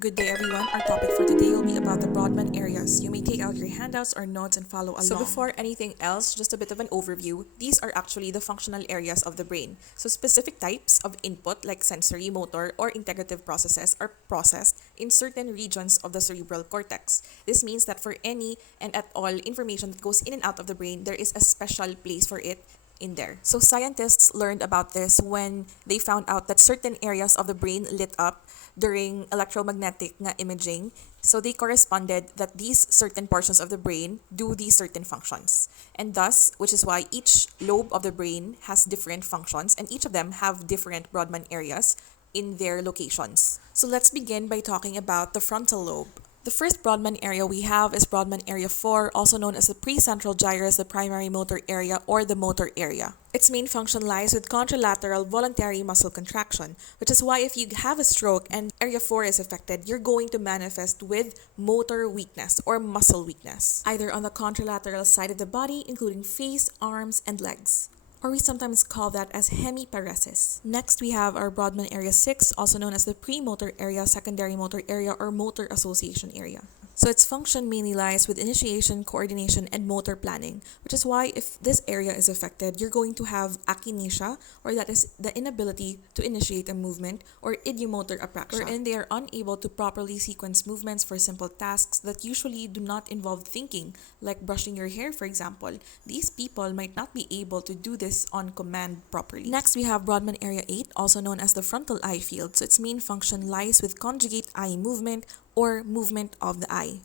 Good day, everyone. Our topic for today will be about the Brodmann areas. You may take out your handouts or notes and follow along. So before anything else, just a bit of an overview. These are actually the functional areas of the brain. So specific types of input like sensory, motor, or integrative processes are processed in certain regions of the cerebral cortex. This means that for any and at all information that goes in and out of the brain, there is a special place for it in there. So scientists learned about this when they found out that certain areas of the brain lit up during electromagnetic imaging. So they corresponded that these certain portions of the brain do these certain functions. And thus, which is why each lobe of the brain has different functions and each of them have different Brodmann areas in their locations. So let's begin by talking about the frontal lobe. The first Brodmann area we have is Brodmann Area 4, also known as the precentral gyrus, the primary motor area, or the motor area. Its main function lies with contralateral voluntary muscle contraction, which is why if you have a stroke and Area 4 is affected, you're going to manifest with motor weakness or muscle weakness, either on the contralateral side of the body, including face, arms, and legs. Or we sometimes call that as hemiparesis. Next, we have our Brodmann Area 6, also known as the premotor area, secondary motor area, or motor association area. So its function mainly lies with initiation, coordination, and motor planning, which is why if this area is affected, you're going to have akinesia, or that is the inability to initiate a movement, or idiomotor apraxia, wherein they are unable to properly sequence movements for simple tasks that usually do not involve thinking, like brushing your hair, for example. These people might not be able to do this on command properly. Next, we have Brodmann Area 8, also known as the frontal eye field. So its main function lies with conjugate eye movement, or movement of the eye.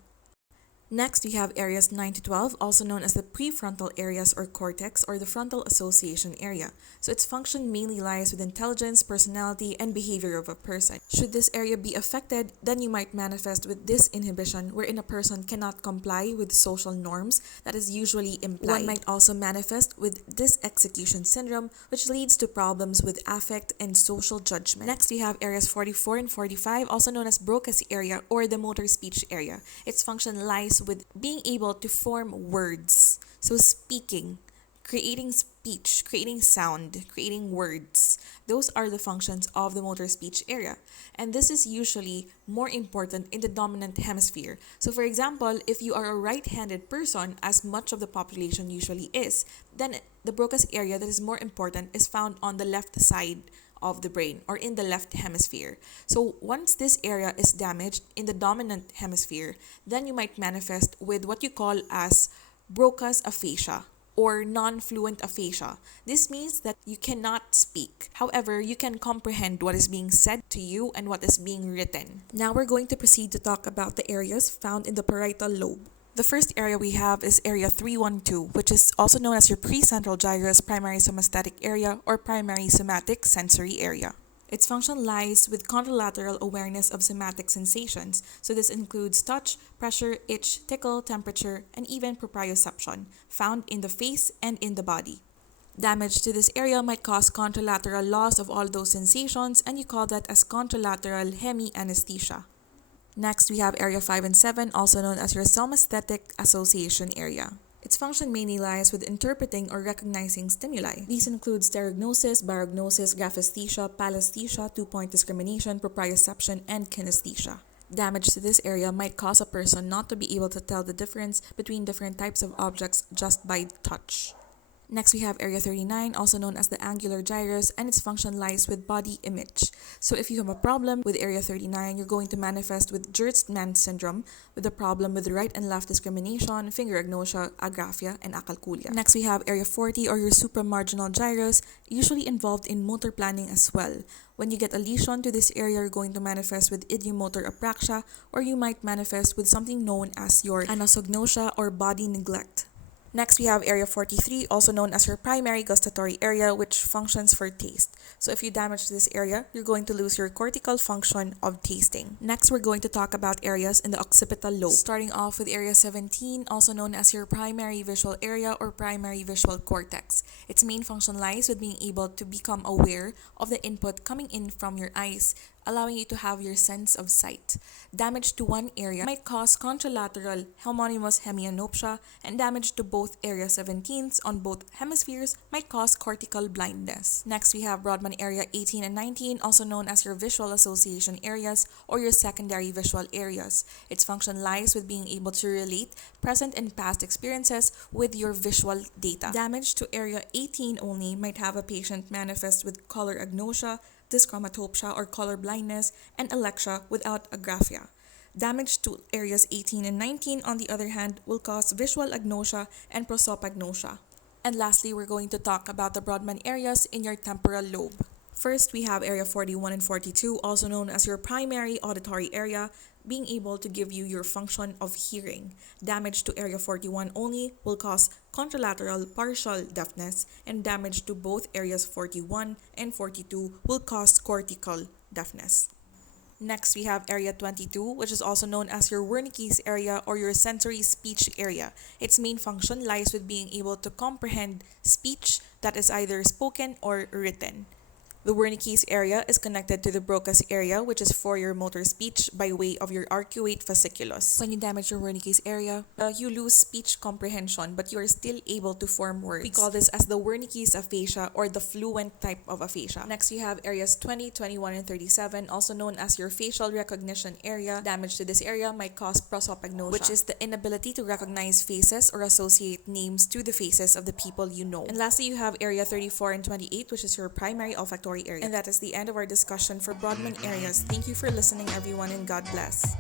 Next, we have areas 9 to 12, also known as the prefrontal areas or cortex, or the frontal association area. So its function mainly lies with intelligence, personality, and behavior of a person. Should this area be affected, then you might manifest with disinhibition, wherein a person cannot comply with social norms that is usually implied. One might also manifest with disexecution syndrome, which leads to problems with affect and social judgment. Next, we have areas 44 and 45, also known as Broca's area or the motor speech area. Its function lies with being able to form words. So speaking, creating speech, creating sound, creating words. Those are the functions of the motor speech area. And this is usually more important in the dominant hemisphere. So for example, if you are a right-handed person, as much of the population usually is, then the Broca's area that is more important is found on the left side of the brain or in the left hemisphere. So once this area is damaged in the dominant hemisphere, then you might manifest with what you call as Broca's aphasia or non-fluent aphasia. This means that you cannot speak. However, you can comprehend what is being said to you and what is being written. Now we're going to proceed to talk about the areas found in the parietal lobe. The first area we have is area 312, which is also known as your precentral gyrus, primary somatic area, or primary somatic sensory area. Its function lies with contralateral awareness of somatic sensations, so this includes touch, pressure, itch, tickle, temperature, and even proprioception, found in the face and in the body. Damage to this area might cause contralateral loss of all those sensations, and you call that as contralateral hemianesthesia. Next, we have area 5 and 7, also known as your somaesthetic association area. Its function mainly lies with interpreting or recognizing stimuli. These include stereognosis, barognosis, graphesthesia, palæsthesia, two-point discrimination, proprioception, and kinesthesia. Damage to this area might cause a person not to be able to tell the difference between different types of objects just by touch. Next, we have area 39, also known as the angular gyrus, and its function lies with body image. So if you have a problem with area 39, you're going to manifest with Gerstmann syndrome, with a problem with right and left discrimination, finger agnosia, agraphia, and acalculia. Next, we have area 40, or your supramarginal gyrus, usually involved in motor planning as well. When you get a lesion to this area, you're going to manifest with idiomotor apraxia, or you might manifest with something known as your anosognosia or body neglect. Next, we have area 43, also known as your primary gustatory area, which functions for taste. So if you damage this area, you're going to lose your cortical function of tasting. Next, we're going to talk about areas in the occipital lobe. Starting off with area 17, also known as your primary visual area or primary visual cortex. Its main function lies with being able to become aware of the input coming in from your eyes allowing you to have your sense of sight. Damage to one area might cause contralateral homonymous hemianopsia, and damage to both area 17s on both hemispheres might cause cortical blindness. Next, we have Brodmann area 18 and 19, also known as your visual association areas or your secondary visual areas. Its function lies with being able to relate present and past experiences with your visual data. Damage to area 18 only might have a patient manifest with color agnosia, dyschromatopsia or color blindness, and alexia without agraphia. Damage to areas 18 and 19, on the other hand, will cause visual agnosia and prosopagnosia. And lastly, we're going to talk about the Brodmann areas in your temporal lobe. First, we have area 41 and 42, also known as your primary auditory area, being able to give you your function of hearing. Damage to area 41 only will cause contralateral partial deafness, and damage to both areas 41 and 42 will cause cortical deafness. Next, we have area 22, which is also known as your Wernicke's area or your sensory speech area. Its main function lies with being able to comprehend speech that is either spoken or written. The Wernicke's area is connected to the Broca's area, which is for your motor speech by way of your arcuate fasciculus. When you damage your Wernicke's area, you lose speech comprehension, but you are still able to form words. We call this as the Wernicke's aphasia or the fluent type of aphasia. Next, you have areas 20, 21, and 37, also known as your facial recognition area. Damage to this area might cause prosopagnosia, which is the inability to recognize faces or associate names to the faces of the people you know. And lastly, you have area 34 and 28, which is your primary olfactory area. And that is the end of our discussion for Brodmann areas. Thank you for listening, everyone, and God bless.